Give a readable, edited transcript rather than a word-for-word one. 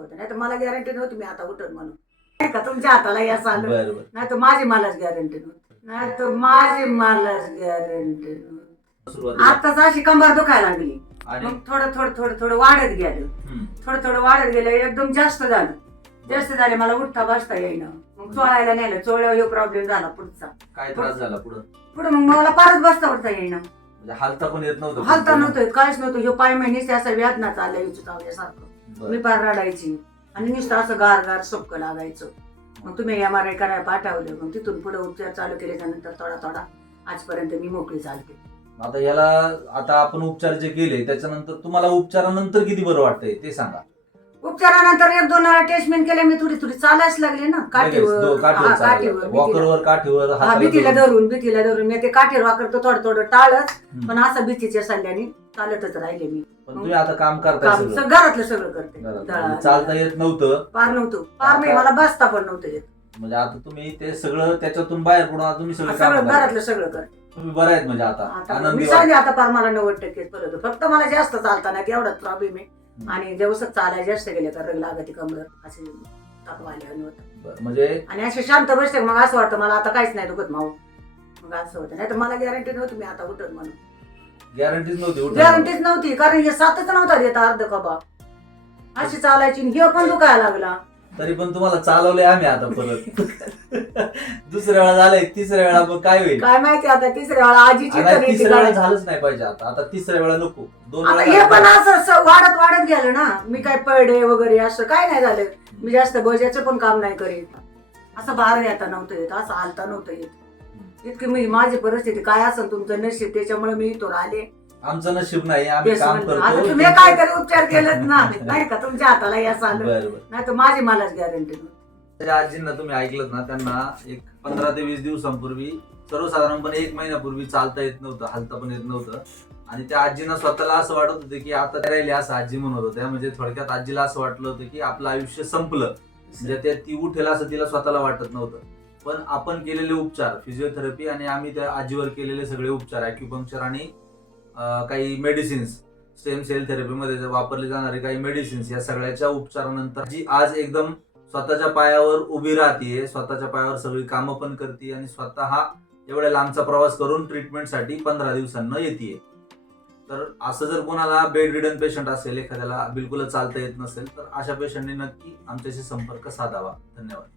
नाही तर मला गॅरंटी नव्हती मी आता उठत म्हणून. नाही का तुमच्या हाताला या आलं बरोबर. नाही तर माझी मलाच गॅरंटी नव्हती. नाही तर माझी मलाच गॅरंटी नव्हती. सुरुवातीला आताच अशी कंबर दुखायला लागली. आणि मग थोडं थोडं थोडं थोडं वाढत गेलं. थोडं थोडं वाढत गेलं एकदम जास्त झाले मला उठता बसता येईना. मग चोळायला नेलं. चोळल्यावर हे प्रॉब्लेम झाला पुढचा. काय त्रास झाला पुढं? पुढे मग मला परत बसता उठता येईना. म्हणजे हालता पण येत नव्हतं? हालता नव्हतं काहीच नव्हतं. हे पाय महिनेच असं वेदना चालल्या चावल्यासारखं. बरं. मी पार रडायची आणि नुसतं असं गार गार सोपकं लागायचं. मग तुम्ही MRI करायला पाठवलं. मग तिथून पुढे उपचार चालू केल्याच्यानंतर थोडा थोडा आजपर्यंत मी मोकळी चालते. आता याला आता आपण उपचार जे केले त्याच्यानंतर तुम्हाला उपचारानंतर किती बरं वाटतंय ते सांगा. उपचारानंतर 1-2 वेळा टेस्टमेंट केल्या मी थोडी थोडी चालायच लागले ना काठीवर भीतीला धरून मी ते काठीवर वाकरतो थोडं थोडं टाळच. पण असं भीतीच्या सल्ल्याने चालतच राहिले मी. पण तुम्ही आता काम करताय सगळं? घरातलं सगळं करते. चालता येत नव्हतं? पार नाही मला बसता पण नव्हतं येत. म्हणजे आता तुम्ही ते सगळं त्याच्यातून बाहेर पडून तुम्ही सगळं घरातलं सगळं करते. तुम्ही बरं आहेत म्हणजे आता मी सांगते आता पार मला 90% परत. फक्त मला जास्त चालता नाही एवढाच प्रॉब्लेम आहे. आणि दिवसात चालायला जास्त गेले का रग लागते कमर असे तापवाले होतं. म्हणजे आणि असे शांत बसते मग असं वाटतं मला आता काहीच नाही दुखत माऊ. मग असं होतं. नाही तर मला गॅरंटी नव्हती मी आता उठत म्हणून. गॅरंटीच नव्हती कारण हे सातच नव्हता देत अर्ध कबा अशी चालायची. हे पण दुखायला लागला. तरी पण तुम्हाला चालवलंय आम्ही आता परत. दुसऱ्या वेळा झालंय, तिसऱ्या वेळा मग काय होईल काय माहिती. आता तिसऱ्या वेळा आजीची तिसऱ्या वेळा झालंच नाही पाहिजे. आता तिसऱ्या वेळा नको. 2 हे पण असं वाढत गेलं ना. मी काय पडे वगैरे असं काय नाही झालं. मी जास्त बजाचं पण काम नाही करीत. असं बाहेर येता नव्हतं येत. असं हालता नव्हतं येत. इतकी मी माझी परिस्थिती काय असेल तुमचं नशीब त्याच्यामुळे मी इथून आले. आमचं नशीब नाही आम्ही काम करतो. तुम्ही काहीतरी उपचार केलेत ना नाही का तुमच्या हाताला या आलं नाही तर माझी मलाच गॅरंटी नव्हती. आजींना तुम्ही ऐकलं ना त्यांना एक 15 ते 20 दिवसांपूर्वी सर्वसाधारणपणे 1 महिन्यापूर्वी चालता येत नव्हतं, हालता पण येत नव्हतं. आणि त्या आजींना स्वतःला असं वाटत होतं की आता राहिले असं आजी म्हणत होत्या. म्हणजे थोडक्यात आजीला असं वाटलं होतं की आपलं आयुष्य संपलं. म्हणजे ती उठेल असं तिला स्वतःला वाटत नव्हतं. पण आपण केलेले उपचार फिजिओथेरपी आणि आम्ही त्या आजीवर केलेले सगळे उपचार ॲक्युपंक्चर आणि काही मेडिसिन्स स्टेम सेल थेरपीमध्ये वापरले जाणारे काही मेडिसिन्स या सगळ्याच्या उपचारानंतर जी आज एकदम स्वतःच्या पायावर उभी राहतीये, स्वतःच्या पायावर सगळी कामं पण करते आणि स्वतः एवढ्या लांबचा प्रवास करून ट्रीटमेंटसाठी 15 दिवसांना येते. तर असं जर कोणाला बेड रिडन पेशंट असेल, एखाद्याला बिलकुलच चालता येत नसेल तर अशा पेशंटने नक्की आमच्याशी संपर्क साधावा. धन्यवाद.